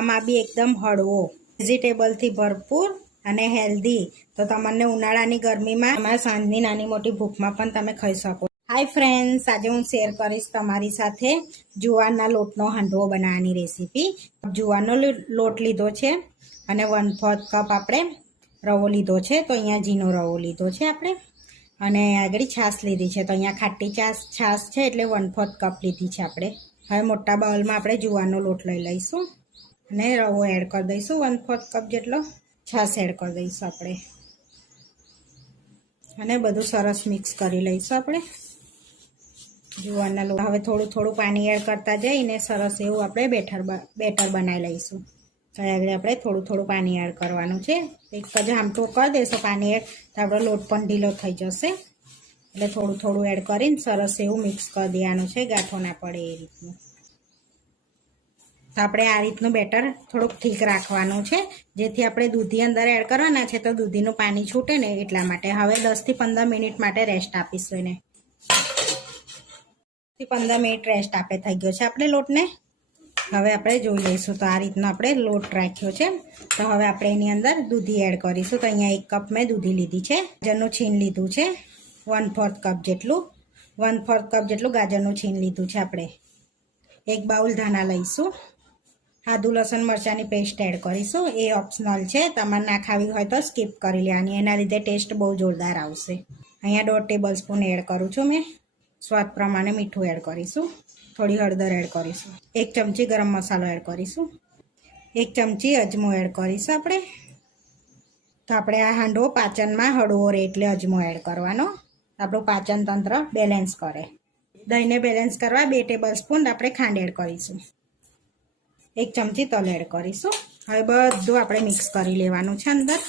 ખાવામાં બી એકદમ હળવો, વેજીટેબલથી ભરપૂર અને હેલ્ધી. તો તમને ઉનાળાની ગરમીમાં તમારા સાંજની નાની મોટી ભૂખમાં પણ તમે ખાઈ શકો. હાય ફ્રેન્ડ્સ, આજે હું શેર કરીશ તમારી સાથે જુવારના લોટનો હાંડવો બનાવવાની રેસીપી. જુવારનો લોટ લીધો છે અને 1/4 કપ આપણે રવો લીધો છે. તો અહીંયા ઝીનો રવો લીધો છે આપણે, અને આગળ છાશ લીધી છે. તો અહીંયા ખાટી છાશ છે એટલે 1/4 કપ લીધી છે આપણે. હવે મોટા બાઉલમાં આપણે જુવારનો લોટ લઈ લઈશું અને રવો એડ કરી દઈશું. 1/4 કપ જેટલો છાશ એડ કરી દઈશું આપણે, અને બધું સરસ મિક્સ કરી લઈશું આપણે જુવારના લોટ. હવે થોડું થોડું પાણી એડ કરતા જઈને સરસ એવું આપણે બેટર બનાવી લઈશું. તો આગળ આપણે થોડું થોડું પાણી એડ કરવાનું છે. એક જ આમટું કરી દેશો પાણી એડ તો આપણો લોટ પણ ઢીલો થઈ જશે. એટલે થોડું થોડું એડ કરીને સરસ એવું મિક્સ કરી દેવાનું છે, ગાંઠો ના પડે એ રીતનું. તો આપણે આ રીતનું બેટર થોડુંક ઠીક રાખવાનું છે, જેથી આપણે દૂધી અંદર એડ કરવાના છે તો દૂધીનું પાણી છૂટે ને એટલા માટે. હવે 10 થી 15 મિનિટ માટે રેસ્ટ આપીશું એને. 15 મિનિટ રેસ્ટ આપે થઈ ગયો છે આપણે લોટને. હવે આપણે જોઈ લઈશું. તો આ રીતનો આપણે લોટ રાખ્યો છે. તો હવે આપણે એની અંદર દૂધી એડ કરીશું. તો અહીંયા 1 કપ મેં દૂધી લીધી છે. ગાજરનું છીણ લીધું છે 1/4 કપ જેટલું. 1/4 કપ જેટલું ગાજરનું છીણ લીધું છે આપણે. 1 બાઉલ ધાણા લઈશું. આદુ લસણ મરચાંની પેસ્ટ એડ કરીશું. એ ઓપ્શનલ છે, તમારે ના ખાવી હોય તો સ્કીપ કરી લેવાની, એના લીધે ટેસ્ટ બહુ જોરદાર આવશે. અહીંયા 1.5 ટેબલ સ્પૂન એડ કરું છું મેં. સ્વાદ પ્રમાણે મીઠું એડ કરીશું. થોડી હળદર એડ કરીશું. 1 ચમચી ગરમ મસાલો એડ કરીશું. 1 ચમચી અજમો એડ કરીશું આપણે. તો આપણે આ હાંડવો પાચનમાં હળવો રહે એટલે અજમો એડ કરવાનો, આપણું પાચન તંત્ર બેલેન્સ કરે. દહીંને બેલેન્સ કરવા 2 ટેબલ સ્પૂન આપણે ખાંડ એડ કરીશું. 1 ચમચી તલ એડ કરીશું. હવે બધું આપણે મિક્સ કરી લેવાનું છે અંદર.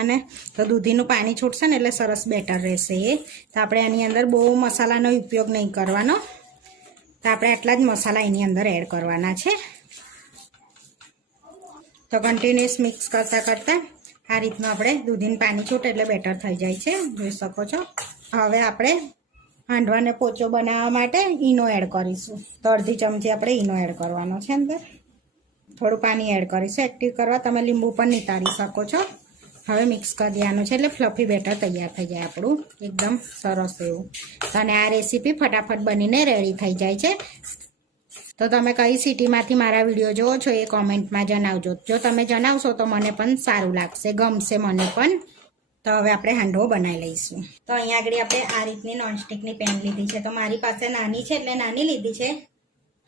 અને તો દૂધીનું પાણી છૂટશે ને એટલે સરસ બેટર રહેશે એ. તો આપણે આની અંદર બહુ મસાલાનો ઉપયોગ નહીં કરવાનો. તો આપણે આટલા જ મસાલા એની અંદર એડ કરવાના છે. તો કન્ટિન્યુઅસ મિક્સ કરતાં કરતાં આ રીતનું આપણે દૂધીનું પાણી છૂટે એટલે બેટર થઈ જાય છે, જોઈ શકો છો. હવે આપણે હાંડવાને પોચો બનાવવા માટે ઈનો એડ કરીશું. તો અડધી ચમચી આપણે ઈનો એડ કરવાનો છે અંદર. થોડું પાણી એડ કરીશું એક્ટિવ કરવા. તમે લીંબુ પણ નિતારી શકો છો. હવે મિક્સ કરી દેવાનું છે એટલે ફ્લફી બેટર તૈયાર થઈ જાય આપણું એકદમ સરસ એવું. અને આ રેસીપી ફટાફટ બનીને રેડી થઈ જાય છે. તો તમે કઈ સિટીમાંથી મારા વિડીયો જોવો છો એ કોમેન્ટમાં જણાવજો. જો તમે જણાવશો તો મને પણ સારું લાગશે, ગમશે મને પણ. તો હવે આપણે હાંડવો બનાવી લઈશું. તો અહીંયા આગળ આપણે આ રીતની નોનસ્ટિકની પેન લીધી છે. તો મારી પાસે નાની છે એટલે નાની લીધી છે.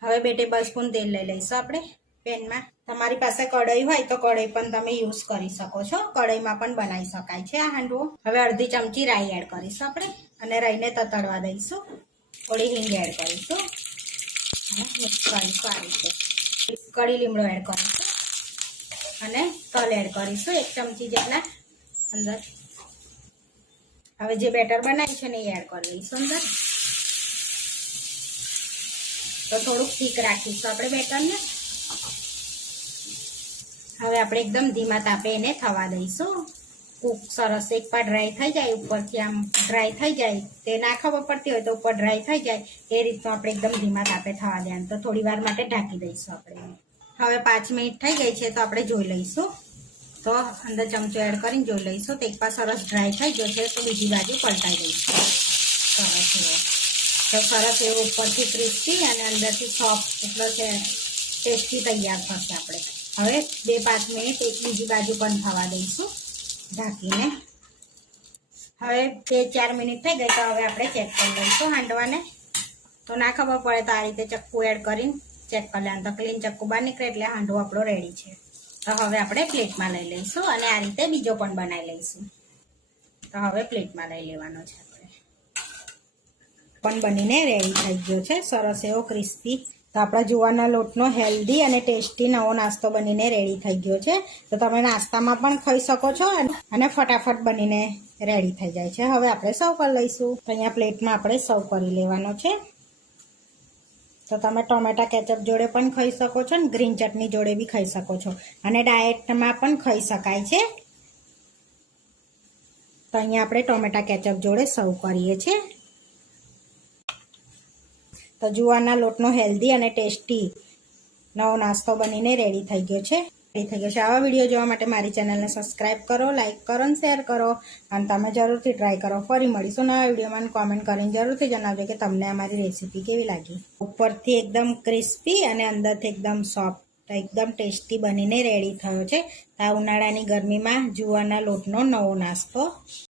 હવે 2 ટેબલ સ્પૂન તેલ લઈ લઈશું આપણે પેનમાં. તમારી પાસે કઢાઈ હોય તો કઢાઈ પણ તમે યુઝ કરી શકો છો. કઢાઈમાં પણ બનાવી શકાય છે આ હાંડવો. હવે અડધી ચમચી રાઈ એડ કરીશું આપણે, અને રાઈને તતડવા દઈશું. થોડી હિંગ એડ કરીશું અને મિક્સ કરીશું આ રીતે. કળી લીમડો એડ કરીશું અને તલ એડ કરીશું 1 ચમચી જેટલા અંદર. હવે જે બેટર બનાવ્યું છે ને એ એડ કરી દઈશું અંદર. તો થોડુંક ઠીક રાખીશું આપણે બેટરને. હવે આપણે એકદમ ધીમા તાપે એને થવા દઈશું. કૂક સરસ એક પર ડ્રાય થઈ જાય, ઉપરથી આમ ડ્રાય થઈ જાય, તે ના ખબર પડતી હોય તો ઉપર ડ્રાય થઈ જાય એ રીતનું આપણે એકદમ ધીમા તાપે થવા દેવાનું. તો થોડી વાર માટે ઢાંકી દઈશું આપણે. હવે 5 મિનિટ થઈ ગઈ છે તો આપણે જોઈ લઈશું. તો અંદર ચમચો એડ કરીને જોઈ લઈશું. તો એક પાસ સરસ ડ્રાય થઈ ગયો છે તો બીજી બાજુ પલટાઈ દઈશું. સરસ એવો. તો સરસ એવો ઉપરથી ક્રિસ્પી અને અંદરથી સોફ્ટ એટલો છે ટેસ્ટી તૈયાર થશે આપણે. હવે 2-5 મિનિટ એક બીજી બાજુ પણ થવા દઈશું ઢાંકીને. હવે 2-4 મિનિટ થઈ ગઈ તો હવે આપણે ચેક કરી લઈશું હાંડવાને. તો ના ખબર પડે તો આ રીતે ચક્કુ એડ કરીને ચેક કરી લેવાનું. તો ક્લીન ચક્કુ બહાર નીકળે એટલે હાંડવો આપણો રેડી છે. તો હવે આપણે પ્લેટમાં લઈ લઈશું અને આ રીતે બીજો પણ બનાવી લઈશું. તો હવે પ્લેટમાં લઈ લેવાનો છે આપણે. પણ બનીને રેડી થઈ ગયો છે સરસ એવો ક્રિસ્પી. તો આપણા જુવારના લોટનો હેલ્ધી અને ટેસ્ટી નવો નાસ્તો બનીને રેડી થઈ ગયો છે. તો તમે નાસ્તામાં પણ ખાઈ શકો છો અને ફટાફટ બનીને રેડી થઈ જાય છે. હવે આપણે સર્વ કરી લઈશું. તો અહીંયા પ્લેટમાં આપણે સર્વ કરી લેવાનો છે. તો તમે ટોમેટા કેચઅપ જોડે પણ ખાઈ શકો છો અને ગ્રીન ચટણી જોડે બી ખાઈ શકો છો, અને ડાયટમાં પણ ખાઈ શકાય છે. તો અહીંયા આપણે ટોમેટા કેચઅપ જોડે સર્વ કરીએ છીએ. તો જુવારના લોટનો હેલ્ધી અને ટેસ્ટી નવો નાસ્તો બનીને રેડી થઈ ગયો છે. આવા વિડીયો જોવા માટે મારી ચેનલને સબસ્ક્રાઇબ કરો, લાઇક કરો અને શેર કરો. અને તમે જરૂરથી ટ્રાય કરો. ફરી મળીશું નવા વિડીયોમાં. કોમેન્ટ કરીને જરૂરથી જણાવજો કે તમને અમારી રેસીપી કેવી લાગી. ઉપરથી એકદમ ક્રિસ્પી અને અંદરથી એકદમ સોફ્ટ, એકદમ ટેસ્ટી બનીને રેડી થયો છે. આ ઉનાળાની ગરમીમાં જુવારના લોટનો નવો નાસ્તો.